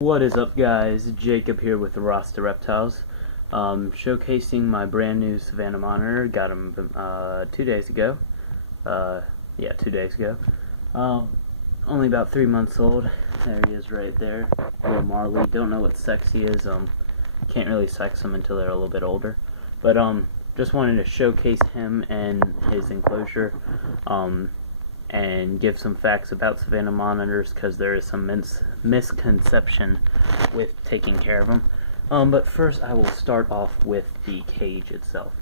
What is up, guys? Jacob here with the Rasta Reptiles, showcasing my brand new Savannah Monitor. Got him 2 days ago. Yeah, 2 days ago. Only about 3 months old. There he is right there. Little Marley. Don't know what sex he is. Can't really sex them until they're a little bit older. But just wanted to showcase him and his enclosure. And give some facts about Savannah monitors, because there is some misconception with taking care of them. But first I will start off with the cage itself.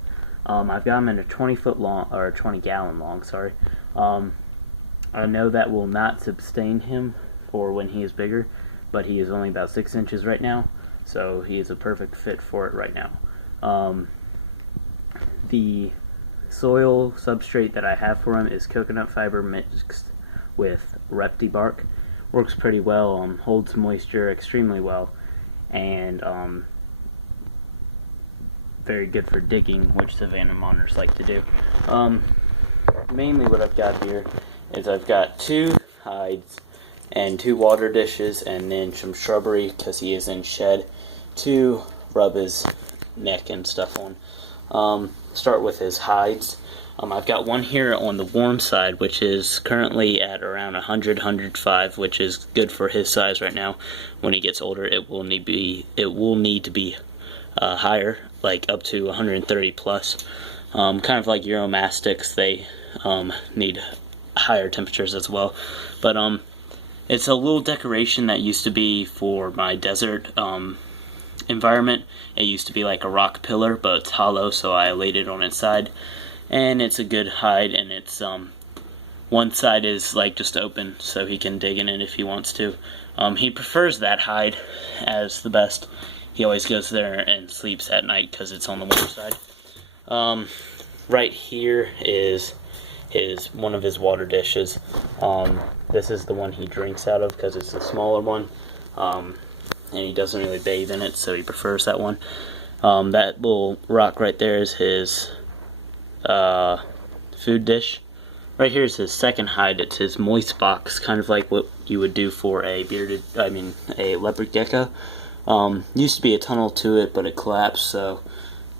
I've got them in a 20-foot long, or 20-gallon long, sorry. I know that will not sustain him for when he is bigger, but he is only about 6 inches right now, so he is a perfect fit for it right now. The soil substrate that I have for him is coconut fiber mixed with Repti bark. Works pretty well, holds moisture extremely well, and very good for digging, which Savannah monitors like to do. Mainly what I've got here is I've got 2 hides and 2 water dishes, and then some shrubbery because he is in shed to rub his neck and stuff on. Start with his hides. I've got one here on the warm side, which is currently at around 100, 105, which is good for his size right now. When he gets older, it will need to be higher, like up to 130 plus. Kind of like Euromastics, they need higher temperatures as well. But it's a little decoration that used to be for my desert environment. It used to be like a rock pillar, but it's hollow, so I laid it on its side, and it's a good hide. And it's one side is like just open, so he can dig in it if he wants to. He prefers that hide as the best. He always goes there and sleeps at night because it's on the warm side. Right here is one of his water dishes. This is the one he drinks out of because it's the smaller one. And he doesn't really bathe in it, so he prefers that one. That little rock right there is his food dish. Right here is his second hide. It's his moist box, kind of like what you would do for a leopard gecko. Used to be a tunnel to it, but it collapsed, so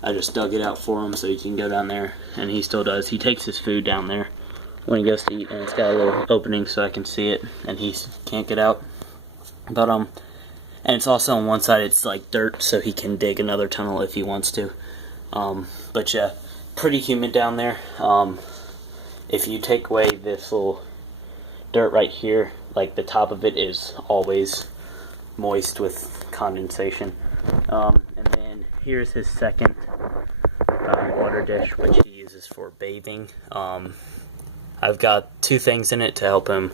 I just dug it out for him so he can go down there, and he still does. He takes his food down there when he goes to eat, and it's got a little opening so I can see it, and he can't get out. But and it's also on one side, it's like dirt, so he can dig another tunnel if he wants to. But yeah, pretty humid down there. If you take away this little dirt right here, like the top of it is always moist with condensation. And then here's his second water dish, which he uses for bathing. I've got 2 things in it to help him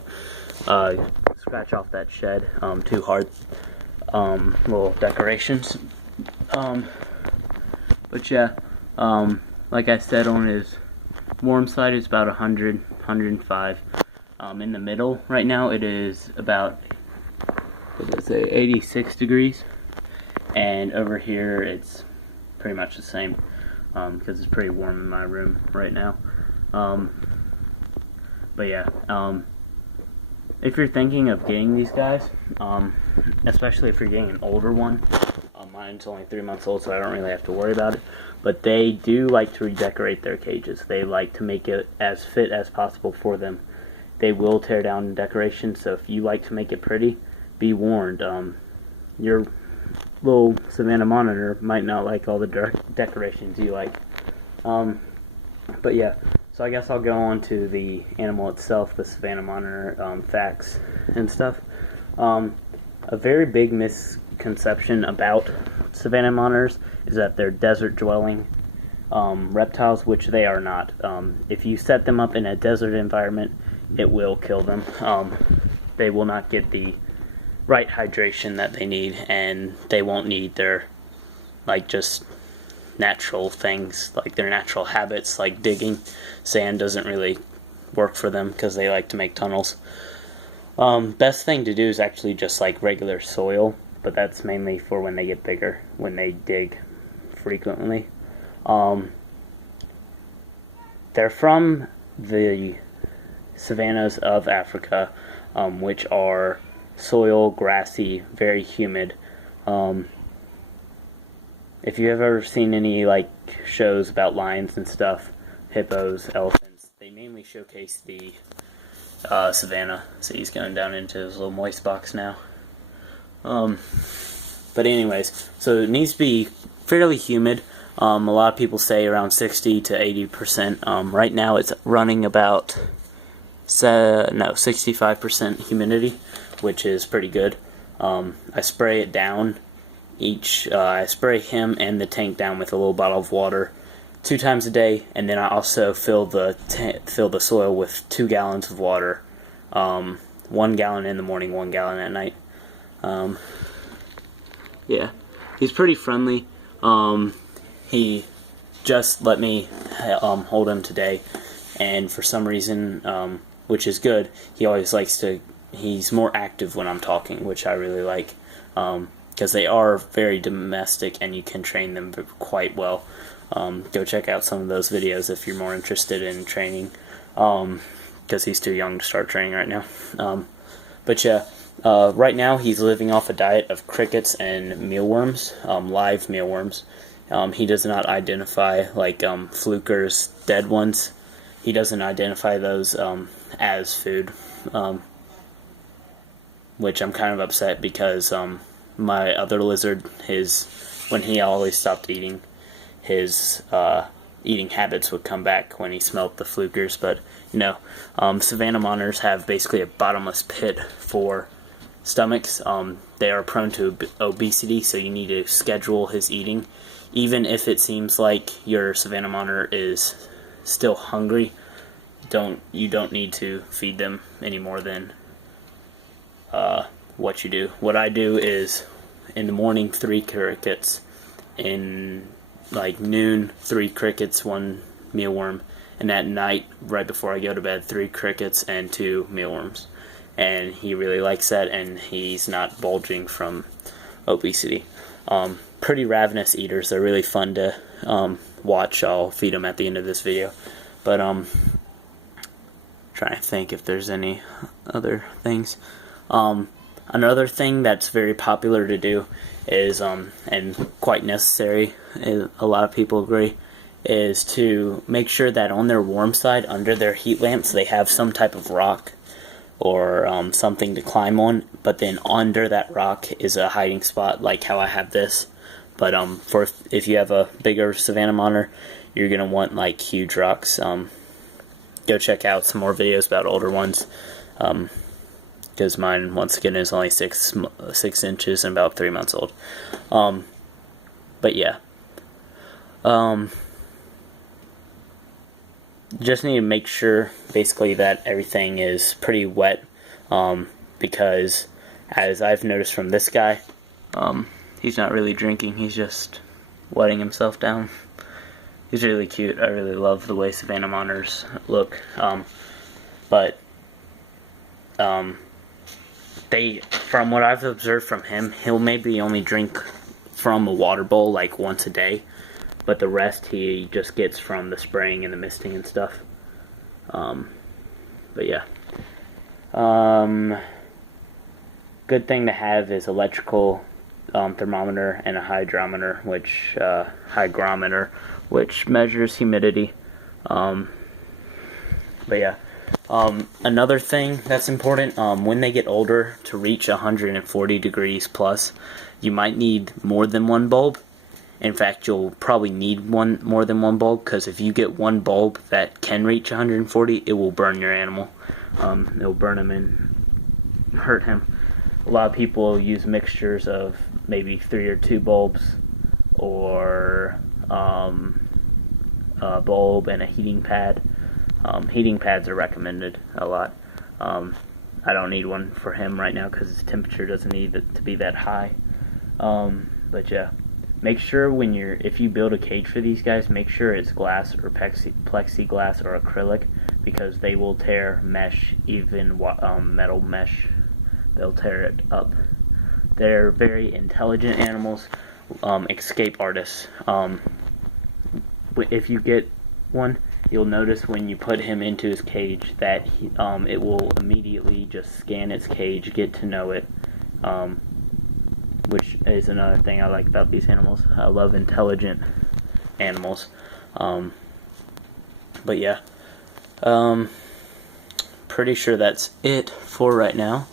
scratch off that shed. 2 hard little decorations. But yeah, like I said, on his warm side is about 100, 105. In the middle right now it is about, what did I say, 86 degrees, and over here it's pretty much the same, because it's pretty warm in my room right now. But yeah, if you're thinking of getting these guys, especially if you're getting an older one, mine's only 3 months old, so I don't really have to worry about it, but they do like to redecorate their cages. They like to make it as fit as possible for them. They will tear down decorations, so if you like to make it pretty, be warned. Your little Savannah monitor might not like all the decorations you like. But yeah, so I guess I'll go on to the animal itself, the Savannah monitor, facts and stuff. A very big misconception about Savannah monitors is that they're desert dwelling reptiles, which they are not. If you set them up in a desert environment, it will kill them. They will not get the right hydration that they need, and they won't need their just natural things, like their natural habits, like digging. Sand doesn't really work for them because they like to make tunnels. Best thing to do is actually just like regular soil, but that's mainly for when they get bigger, when they dig frequently. They're from the savannas of Africa, which are soil, grassy, very humid. If you've ever seen any like shows about lions and stuff, hippos, elephants, they mainly showcase the savannah. So he's going down into his little moist box now. But anyways, so it needs to be fairly humid. A lot of people say around 60 to 80%. Right now it's running about 65% humidity, which is pretty good. I spray it down I spray him and the tank down with a little bottle of water 2 times a day, and then I also fill the soil with 2 gallons of water, 1 gallon in the morning, 1 gallon at night. Yeah, he's pretty friendly. He just let me hold him today, and for some reason, which is good, he always likes to. He's more active when I'm talking, which I really like. Because they are very domestic and you can train them quite well. Go check out some of those videos if you're more interested in training, because he's too young to start training right now. But yeah, right now he's living off a diet of crickets and mealworms, live mealworms. He does not identify like flukers, dead ones. He doesn't identify those as food, which I'm kind of upset because my other lizard, when he always stopped eating, his eating habits would come back when he smelled the flukers. But Savannah monitors have basically a bottomless pit for stomachs. They are prone to obesity, so you need to schedule his eating. Even if it seems like your Savannah monitor is still hungry, you don't need to feed them any more than what you do. What I do is in the morning 3 crickets, in like noon 3 crickets, 1 mealworm, and at night right before I go to bed 3 crickets and 2 mealworms. And he really likes that, and he's not bulging from obesity. Pretty ravenous eaters. They're really fun to watch. I'll feed them at the end of this video. But trying to think if there's any other things. Another thing that's very popular to do is, and quite necessary, a lot of people agree, is to make sure that on their warm side, under their heat lamps, they have some type of rock or something to climb on, but then under that rock is a hiding spot, like how I have this. But if you have a bigger Savannah monitor, you're going to want like huge rocks. Go check out some more videos about older ones. Because mine, once again, is only 6 inches and about 3 months old. But yeah. Just need to make sure, basically, that everything is pretty wet. Because, as I've noticed from this guy, he's not really drinking. He's just wetting himself down. He's really cute. I really love the way Savannah monitors look. From what I've observed from him, he'll maybe only drink from a water bowl like once a day, but the rest he just gets from the spraying and the misting and stuff. But yeah. Good thing to have is electrical thermometer and a hygrometer, which measures humidity. But yeah. Another thing that's important, when they get older, to reach 140 degrees plus, you might need more than 1 bulb. In fact, you'll probably need more than 1 bulb, because if you get 1 bulb that can reach 140, it will burn your animal. It'll burn him and hurt him. A lot of people use mixtures of maybe 3 or 2 bulbs, or a bulb and a heating pad. Heating pads are recommended a lot. I don't need one for him right now because his temperature doesn't need it to be that high. But yeah, make sure if you build a cage for these guys, make sure it's glass or plexiglass or acrylic, because they will tear mesh, even metal mesh. They'll tear it up. They're very intelligent animals, escape artists. If you get one, you'll notice when you put him into his cage that it will immediately just scan its cage, get to know it, which is another thing I like about these animals. I love intelligent animals. But yeah, pretty sure that's it for right now.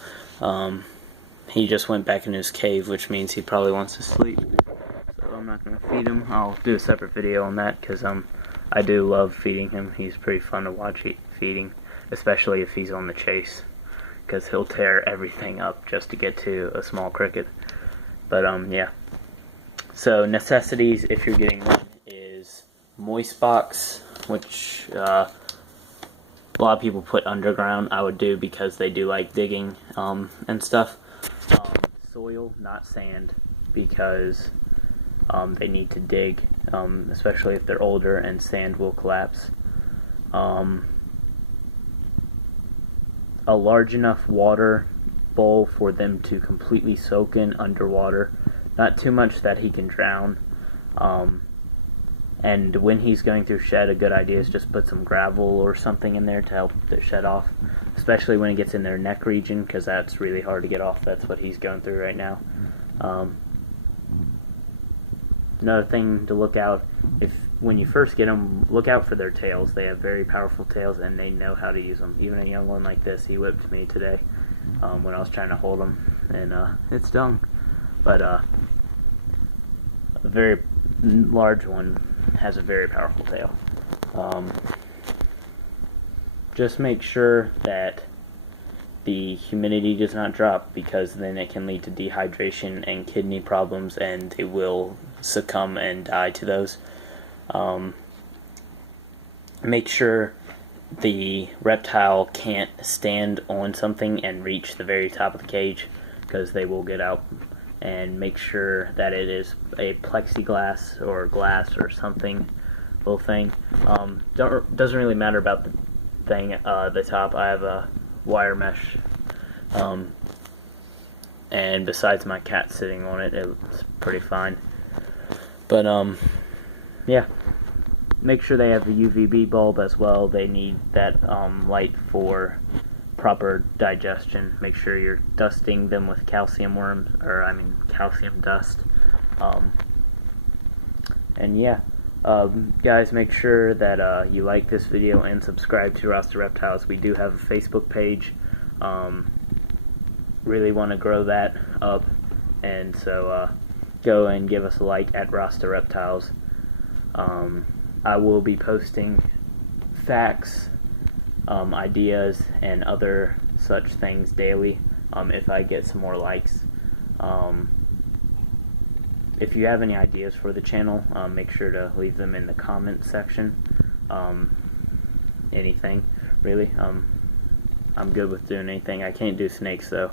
He just went back in his cave, which means he probably wants to sleep. So I'm not going to feed him. I'll do a separate video on that, because I do love feeding him. He's pretty fun to watch feeding, especially if he's on the chase, because he'll tear everything up just to get to a small cricket. But yeah. So necessities, if you're getting one, is moist box, which a lot of people put underground. I would do because they do like digging and stuff. Soil, not sand, because they need to dig, especially if they're older, and sand will collapse. A large enough water bowl for them to completely soak in underwater, not too much that he can drown. And when he's going through shed, a good idea is just put some gravel or something in there to help the shed off, especially when it gets in their neck region, because that's really hard to get off. That's what he's going through right now. Another thing to look out, when you first get them, look out for their tails. They have very powerful tails, and they know how to use them. Even a young one like this, he whipped me today when I was trying to hold him, and it stung. But a very large one has a very powerful tail. Just make sure that the humidity does not drop, because then it can lead to dehydration and kidney problems, and they will succumb and die to those. Make sure the reptile can't stand on something and reach the very top of the cage, because they will get out. And make sure that it is a plexiglass or glass or something, little thing. Doesn't really matter about the thing, the top. I have a wire mesh, and besides my cat sitting on it, it's pretty fine. But yeah, make sure they have a UVB bulb as well. They need that light for proper digestion. Make sure you're dusting them with calcium calcium dust. And yeah, guys, make sure that you like this video and subscribe to Rasta Reptiles. We do have a Facebook page. Really want to grow that up, and so go and give us a like at Rasta Reptiles. I will be posting facts, ideas, and other such things daily if I get some more likes. If you have any ideas for the channel, make sure to leave them in the comment section. Anything, really. I'm good with doing anything. I can't do snakes, though.